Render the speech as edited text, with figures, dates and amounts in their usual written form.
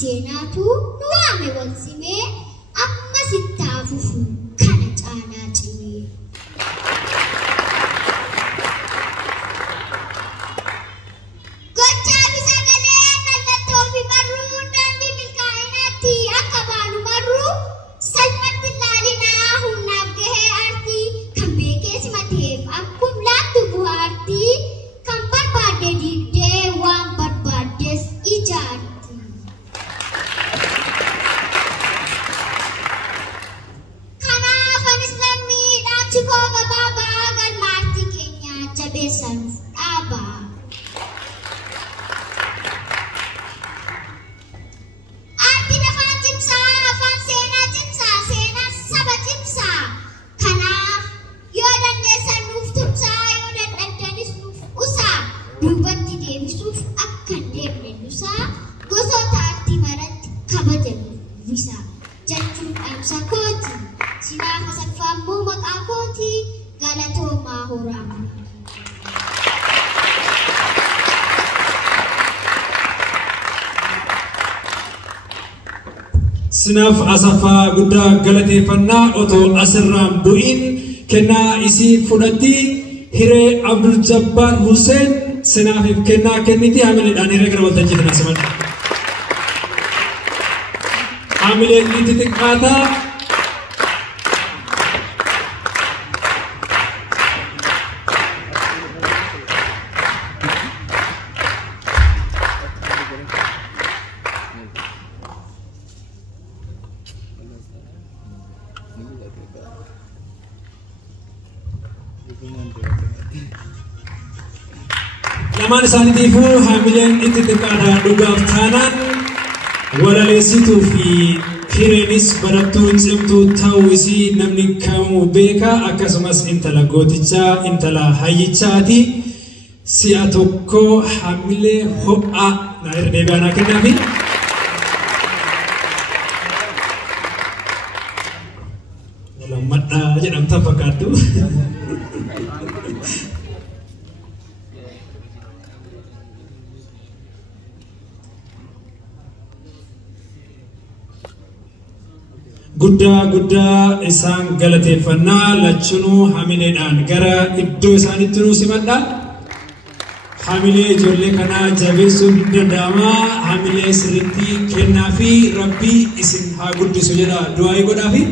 Sinaatu nuwaame walsimee amma sittaafufu kana caalaa cimee. Gochaa bisa galee mallattoo fi barruu daandii milkaa'inaatti akka baanu marruu salphatti ilaalinaa humnaaf gahee aartii kan beekee simateef akkum laattu bu'aartii kan barbaadde diigdee waan barbaaddes ijaarti. Sanuuf dhaabaa. Aartiin afaan cimsaa, afaan seenaa cimsaa, seenaa saba cimsaa. Kanaaf yoo dandeessan nuuf tumsaa, yoo dadhabdanis nuuf usaa. Duubatti deebisuuf akka hin deemne nusaa. Gosoota aartii maratti kabaja nuufisaa. Jechuun dhaamsa kooti. Sinaaf asalfaammoo maqaa kooti. Galatoomaa horaa. Sinaaf asafaa guddaa galateeffannaa otoo asirraan bu'in kennaa isii fudhatti Hiree Abduljabbaan Hussein Sinaafiif kennaa kenniti hamileedhaan hiree gara waltajjii kana simadha. Hamileen itti xiqqaataa. Lamaan isaaniitiifuu hamileen itti xiqqaadhaa dhugaaf taanaan walaleessituu fi hireenis barattuu cimtuu ta'uu isii namni kamuu beeka akkasumas intala gootichaa intala hayyichaati si'a tokko hamilee ho'aa na irra deebi'anaa kennaafi. Lammadhaa jedhamta fakkaattu. Guddaa isaan galateeffannaa lachunuu hamileedhaan gara iddoo isaanitti nuu simadha. Hamilee ijoollee kanaa jabeessuun danda'ama. Hamilee sirriitti kennaa fi rabbii isin haa guddisu jedha du'aa godhaafi.